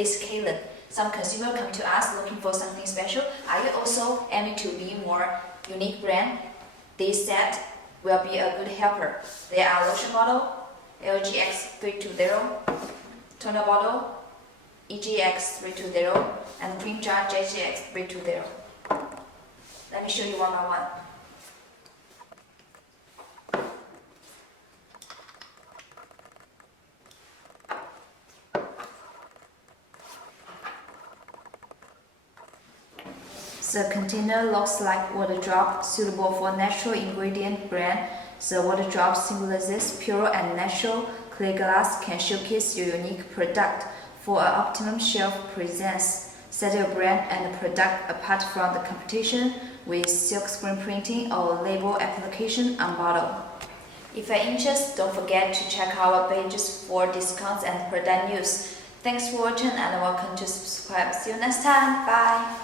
this Kalen. Some consumer come to us looking for something special. Are you also aiming to be more unique brand? This set will be a good helper. There are Lotion bottle, LGX320, toner bottle, EGX320, and cream jar JGX320. Let me show you one by one. The container looks like water drop, suitable for natural ingredient brand. The water drop symbolizes pure and natural. Clear glass can showcase your unique product for an optimum shelf presence. Set your brand and product apart from the competition with silk screen printing or label application on bottle. If you're interested, don't forget to check our pages for discounts and product news. Thanks for watching and welcome to subscribe. See you next time. Bye.